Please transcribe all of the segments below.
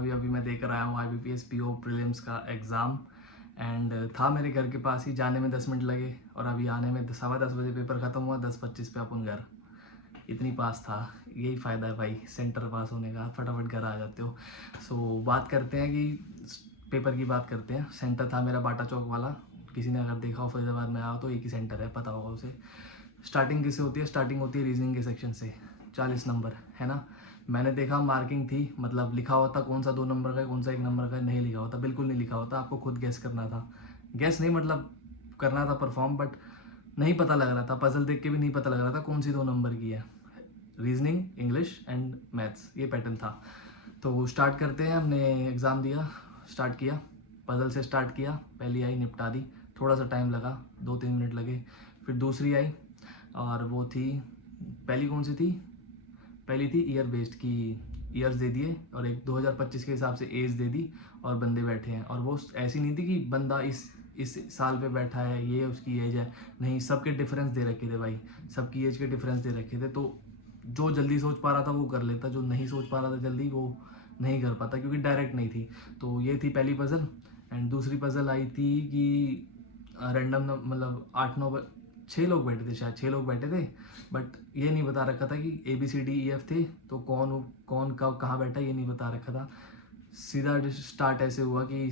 अभी मैं देकर आया हूँ IBPS PO प्रीलिम्स का एग्ज़ाम। एंड था मेरे घर के पास ही, जाने में 10 मिनट लगे और अभी आने में 10:15 बजे पेपर ख़त्म हुआ, 10:25 पे अपन घर। इतनी पास था। यही फ़ायदा है भाई सेंटर पास होने का, फटाफट घर आ जाते हो। सो बात करते हैं कि पेपर की बात करते हैं। सेंटर था मेरा बाटा चौक वाला। किसी ने अगर देखा हो फरीदाबाद में आओ तो एक ही सेंटर है, पता होगा उसे। स्टार्टिंग किससे होती है? स्टार्टिंग होती है रीजनिंग के सेक्शन से, 40 नंबर है ना। मैंने देखा मार्किंग थी, मतलब लिखा होता कौन सा 2 नंबर का है, कौन सा 1 नंबर का है, नहीं लिखा होता, बिल्कुल नहीं लिखा होता। आपको खुद गेस करना था। गेस नहीं मतलब करना था परफॉर्म, बट नहीं पता लग रहा था। पजल देख के भी नहीं पता लग रहा था कौन सी 2 नंबर की है। रीजनिंग, इंग्लिश एंड मैथ्स, ये पैटर्न था। तो स्टार्ट करते हैं। हमने एग्ज़ाम दिया, स्टार्ट किया, पजल से स्टार्ट किया। पहली आई, निपटा दी। थोड़ा सा टाइम लगा, 2-3 मिनट लगे। फिर दूसरी आई और वो थी, पहली कौन सी थी? पहली थी ईयर बेस्ड की, ईयर्स दे दिए और एक 2025 के हिसाब से एज दे दी और बंदे बैठे हैं। और वो ऐसी नहीं थी कि बंदा इस साल पे बैठा है, ये उसकी एज है, नहीं, सबके डिफरेंस दे रखे थे भाई, सबकी एज के डिफरेंस दे रखे थे। तो जो जल्दी सोच पा रहा था वो कर लेता, जो नहीं सोच पा रहा था जल्दी वो नहीं कर पाता, क्योंकि डायरेक्ट नहीं थी। तो ये थी पहली पजल। एंड दूसरी पजल आई थी कि रैंडम, मतलब 6 लोग बैठे थे, शायद 6 लोग बैठे थे, बट ये नहीं बता रखा था कि ABCDEF थे, तो कौन कौन कब कहाँ बैठा ये नहीं बता रखा था। सीधा स्टार्ट ऐसे हुआ कि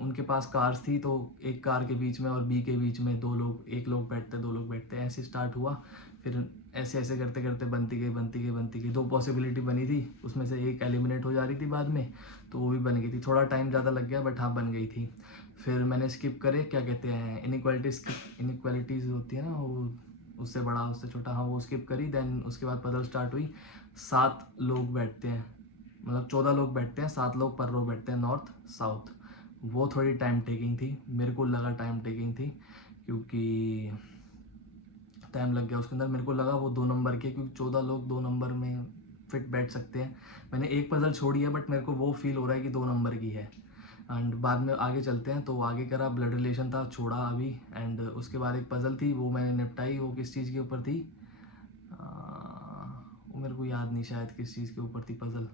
उनके पास कार्स थी, तो एक कार के बीच में और बी के बीच में 2 लोग, 1 लोग बैठते, 2 लोग बैठते, ऐसे स्टार्ट हुआ। फिर ऐसे ऐसे करते करते बनती गई 2 पॉसिबिलिटी बनी थी, उसमें से एक एलिमिनेट हो जा रही थी बाद में, तो वो भी बन गई थी। थोड़ा टाइम ज़्यादा लग गया, बट हाँ बन गई थी। फिर मैंने स्किप करे, क्या कहते हैं, इनइक्वालिटीज़ होती है ना, वो उससे बड़ा उससे छोटा, हाँ वो स्किप करी। देन उसके बाद पजल स्टार्ट हुई। 7 लोग बैठते हैं, मतलब 14 लोग बैठते हैं, 7 लोग पर रो बैठते हैं, नॉर्थ साउथ। वो थोड़ी टाइम टेकिंग थी, मेरे को लगा टाइम टेकिंग थी, क्योंकि टाइम लग गया उसके अंदर। मेरे को लगा वो 2 नंबर के, क्योंकि 14 लोग 2 नंबर में फिट बैठ सकते हैं। मैंने एक पजल छोड़ी है, बट मेरे को वो फील हो रहा है कि 2 नंबर की है। एंड बाद में आगे चलते हैं, तो आगे करा, ब्लड रिलेशन था, छोड़ा अभी। एंड उसके बाद एक पजल थी, वो मैंने निपटाई। वो किस चीज़ के ऊपर थी? वो मेरे को याद नहीं, शायद किस चीज़ के ऊपर थी पजल।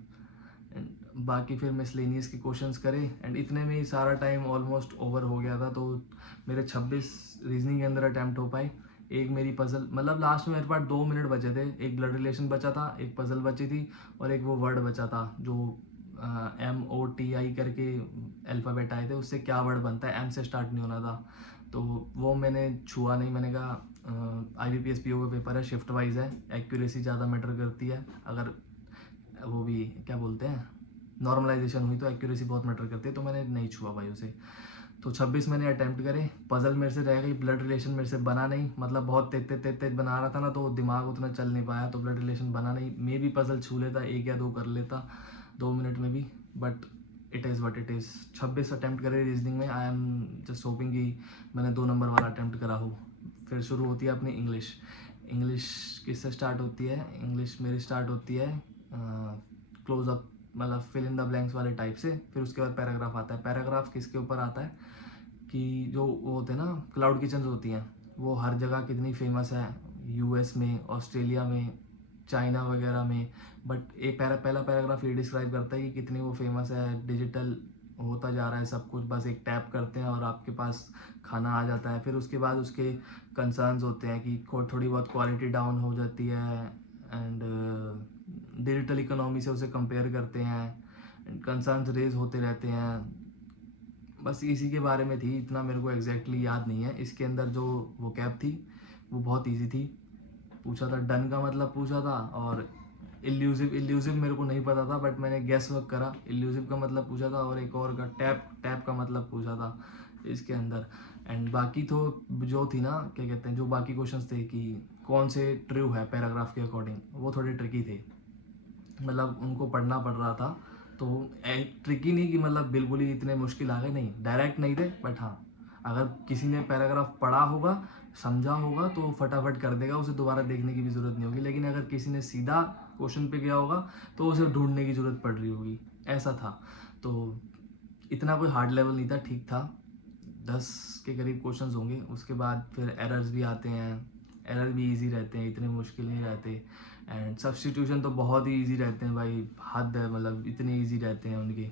एंड बाकी फिर मिसलेनियस के क्वेश्चंस करे, एंड इतने में ही सारा टाइम ऑलमोस्ट ओवर हो गया था। तो मेरे 26 रीजनिंग के अंदर अटैम्प्ट हो पाए। एक मेरी पजल, मतलब लास्ट में मेरे पास 2 मिनट बचे थे। एक ब्लड रिलेशन बचा था, एक पजल बची थी, और एक वो वर्ड बचा था जो MOTI करके अल्फ़ाबेट आए थे, उससे क्या वर्ड बनता है, M से स्टार्ट नहीं होना था। तो वो मैंने छुआ नहीं। मैंने कहा IBPS PO का पेपर है, शिफ्ट वाइज है, एक्यूरेसी ज़्यादा मैटर करती है। अगर वो भी क्या बोलते हैं, नॉर्मलाइजेशन हुई तो एक्यूरेसी बहुत मैटर करती है, तो मैंने नहीं छुआ भाई उसे। तो 26 मैंने अटैम्प्ट करे। पजल मेरे से रह गई, ब्लड रिलेशन मेरे से बना नहीं, मतलब बहुत तेज बना रहा था ना, तो दिमाग उतना चल नहीं पाया, तो ब्लड रिलेशन बना नहीं। मे भी पजल छू लेता, 1 या 2 कर लेता 2 मिनट में भी, but it is what it is. 26 attempt करे रीजनिंग में। आई एम जस्ट होपिंग कि मैंने 2 नंबर वाला अटैम्प्ट करा हो। फिर शुरू होती है अपनी इंग्लिश। इंग्लिश किससे स्टार्ट होती है? इंग्लिश मेरी स्टार्ट होती है क्लोज अप, मतलब फिल इन द ब्लैंक्स वाले टाइप से। फिर उसके बाद पैराग्राफ आता है। पैराग्राफ किसके ऊपर आता है कि जो वो होते हैं ना, क्लाउड किचन्स होती हैं, वो हर जगह कितनी फेमस है, US में, ऑस्ट्रेलिया में, चाइना वगैरह में। बट पहला पैराग्राफ ये डिस्क्राइब करता है कि कितनी वो फेमस है, डिजिटल होता जा रहा है सब कुछ, बस एक टैप करते हैं और आपके पास खाना आ जाता है। फिर उसके बाद उसके कंसर्न्स होते हैं कि थोड़ी बहुत क्वालिटी डाउन हो जाती है, एंड डिजिटल इकोनॉमी से उसे कंपेयर करते हैं, कंसर्न्स रेज होते रहते हैं। बस इसी के बारे में थी, इतना मेरे को एग्जैक्टली याद नहीं है। इसके अंदर जो वो कैब थी वो बहुत इजी थी। पूछा था डन का मतलब पूछा था, और इल्यूसिव मेरे को नहीं पता था, बट मैंने गेस वर्क करा। इल्यूसिव का मतलब पूछा था, और एक और का टैप का मतलब पूछा था इसके अंदर। एंड बाकी तो जो थी ना, क्या कहते हैं, जो बाकी क्वेश्चंस थे कि कौन से ट्रू है पैराग्राफ के अकॉर्डिंग, वो थोड़े ट्रिकी थे, मतलब उनको पढ़ना पड़ रहा था। तो ट्रिकी नहीं कि मतलब बिल्कुल ही इतने मुश्किल आ गए, नहीं, डायरेक्ट नहीं थे, बट हाँ अगर किसी ने पैराग्राफ पढ़ा होगा, समझा होगा, तो फटाफट कर देगा, उसे दोबारा देखने की भी ज़रूरत नहीं होगी। लेकिन अगर किसी ने सीधा क्वेश्चन पे गया होगा तो उसे ढूंढने की ज़रूरत पड़ रही होगी, ऐसा था। तो इतना कोई हार्ड लेवल नहीं था, ठीक था। 10 के करीब क्वेश्चंस होंगे। उसके बाद फिर एरर्स भी आते हैं, एरर भी इजी रहते हैं, इतने मुश्किल नहीं रहते। एंड सब्स्टिट्यूशन तो बहुत ही ईजी रहते हैं भाई, हद है, मतलब इतने ईजी रहते हैं उनके।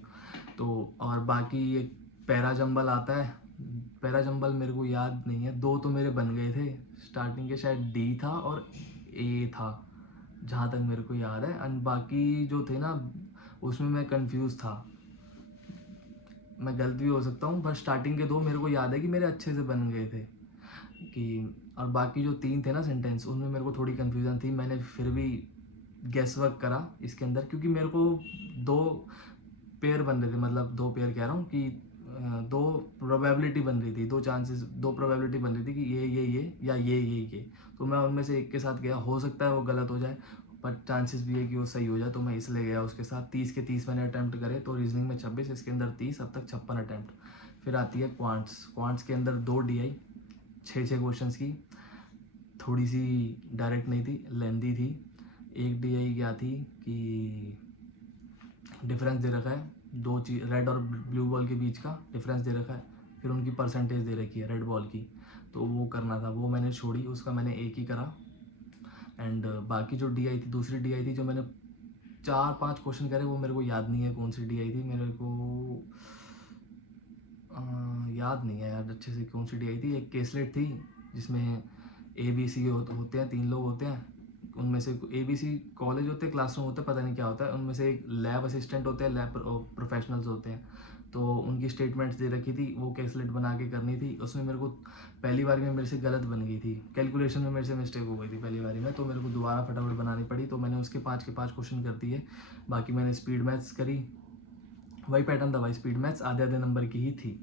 तो और बाकी एक पैरा जंबल आता है, पैरा जंबल मेरे को याद नहीं है, 2 तो मेरे बन गए थे स्टार्टिंग के, शायद डी था और ए था जहाँ तक मेरे को याद है। एंड बाकी जो थे ना उसमें मैं कंफ्यूज था, मैं गलत भी हो सकता हूँ, पर स्टार्टिंग के 2 मेरे को याद है कि मेरे अच्छे से बन गए थे कि। और बाकी जो 3 थे ना सेंटेंस, उनमें मेरे को थोड़ी कन्फ्यूज़न थी, मैंने फिर भी गेस वर्क करा इसके अंदर, क्योंकि मेरे को 2 पेयर बन रहे थे, मतलब 2 पेयर कह रहा हूँ कि 2 प्रोबेबिलिटी बन रही थी, 2 चांसेस, 2 प्रोबेबिलिटी बन रही थी कि ये या ये। तो मैं उनमें से एक के साथ गया, हो सकता है वो गलत हो जाए पर चांसेस भी है कि वो सही हो जाए, तो मैं इसलिए गया उसके साथ। 30 के 30 मैंने अटैम्प्ट करे, तो रीजनिंग में 26, इसके अंदर 30, अब तक 56 अटैम्प्ट। फिर आती है क्वांट्स के अंदर 2 DI, 6 क्वेश्चन की, थोड़ी सी डायरेक्ट नहीं थी, लेंदी थी। एक DI क्या थी कि डिफरेंस दे रखा है, 2 चीज, रेड और ब्लू बॉल के बीच का डिफरेंस दे रखा है, फिर उनकी परसेंटेज दे रखी है रेड बॉल की, तो वो करना था, वो मैंने छोड़ी, उसका मैंने एक ही करा। एंड बाकी जो DI थी, दूसरी DI थी जो मैंने 4-5 क्वेश्चन करे, वो मेरे को याद नहीं है कौन सी DI थी, मेरे को याद नहीं है यार अच्छे से कौन सी DI थी। एक केसलेट थी जिसमें ABC होते हैं, 3 लोग होते हैं, उनमें से ABC कॉलेज होते हैं, क्लासरूम होता है, पता नहीं क्या होता है, उनमें से एक लैब असिस्टेंट होते हैं, लैब प्रोफेशनल्स होते हैं, तो उनकी स्टेटमेंट्स दे रखी थी, वो कैसलेट बना के करनी थी। उसमें मेरे को पहली बार में मेरे से गलत बन गई थी, कैलकुलेशन में मेरे से मिस्टेक हो गई थी पहली बार में, तो मेरे को दोबारा फटाफट बनानी पड़ी, तो मैंने उसके 5 के 5 क्वेश्चन कर दिए। बाकी मैंने स्पीड मैथ्स करी, वही पैटर्न था भाई, स्पीड मैथ्स आधे आधे नंबर की ही थी,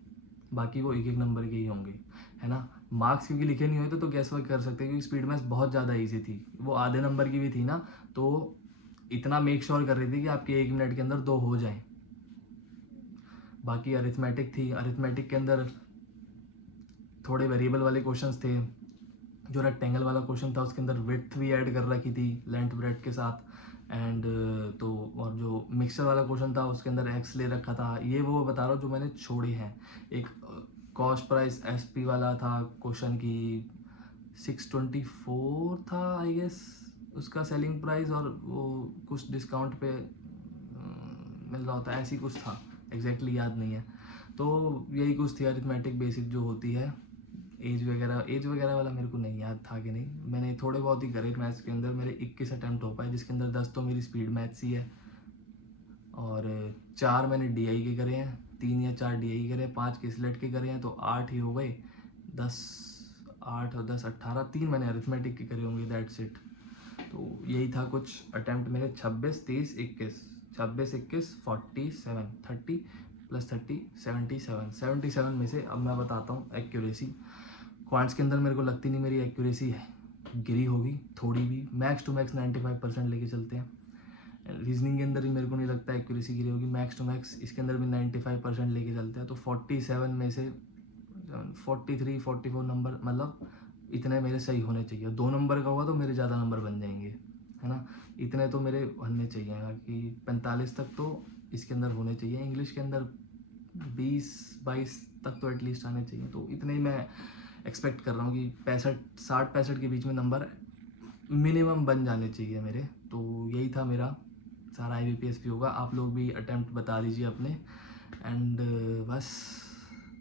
बाकी वो 1-1 नंबर के ही होंगे, है ना। मार्क्स क्योंकि लिखे नहीं हुए थे तो गैस वर्क कर सकते हैं, क्योंकि स्पीड मैथ्स बहुत ज़्यादा ईजी थी, वो आधे नंबर की भी थी ना, तो इतना मेक श्योर कर रही थी कि आपके 1 मिनट के अंदर 2 हो जाएं। बाकी अरिथमेटिक थी, अरिथमेटिक के अंदर थोड़े वेरिएबल वाले क्वेश्चंस थे, जो रेक्टेंगल वाला क्वेश्चन था उसके अंदर विड्थ भी ऐड कर रखी थी लेंथ ब्रेथ के साथ। एंड तो और जो मिक्सचर वाला क्वेश्चन था उसके अंदर एक्स ले रखा था, ये वो बता रहा हूँ जो मैंने छोड़े हैं। एक कॉस्ट प्राइस SP वाला था क्वेश्चन की, 624 था आई गेस उसका सेलिंग प्राइस, और वो कुछ डिस्काउंट पे मिल रहा होता है, ऐसी कुछ था, एग्जैक्टली याद नहीं है। तो यही कुछ थी अरिथमेटिक बेसिक जो होती है। एज वगैरह वाला मेरे को नहीं याद था कि नहीं, मैंने थोड़े बहुत ही करे मैथ्स के अंदर, मेरे 21 अटैम्प्ट हो पाए, जिसके अंदर 10 तो मेरी स्पीड मैथ्स ही है, और 4 मैंने DI के करे हैं, 3 या 4 DI के करे, 5 किसलेट के करे हैं, तो 8 ही हो गए, 10, 8 और 10 18, 3 मैंने अरिथमेटिक के करे होंगे, दैट्स इट। तो यही था कुछ अटैम्प्ट मेरे, 26, 30, 21, 26, 21, 47, 30 + 30, 77 में से अब मैं बताता हूँ एक्यूरेसी। क्वांट्स के अंदर मेरे को लगती नहीं मेरी एक्यूरेसी है गिरी होगी थोड़ी भी, मैक्स टू मैक्स 95% लेके चलते हैं। रीजनिंग के अंदर भी मेरे को नहीं लगता एक्यूरेसी गिरी होगी, मैक्स टू मैक्स इसके अंदर भी 95% लेके चलते हैं। तो 47 में से 43 44 नंबर, मतलब इतने मेरे सही होने चाहिए। 2 नंबर का हुआ तो मेरे ज़्यादा नंबर बन जाएंगे, है ना, इतने तो मेरे बनने चाहिए, कि 45 तक तो इसके अंदर होने चाहिए। इंग्लिश के अंदर 20-22 तक तो एटलीस्ट आने चाहिए, तो इतने ही मैं एक्सपेक्ट कर रहा हूँ कि 60-65 के बीच में नंबर मिनिमम बन जाने चाहिए मेरे। तो यही था मेरा सारा IBPS होगा। आप लोग भी अटेम्प्ट बता दीजिए अपने, एंड बस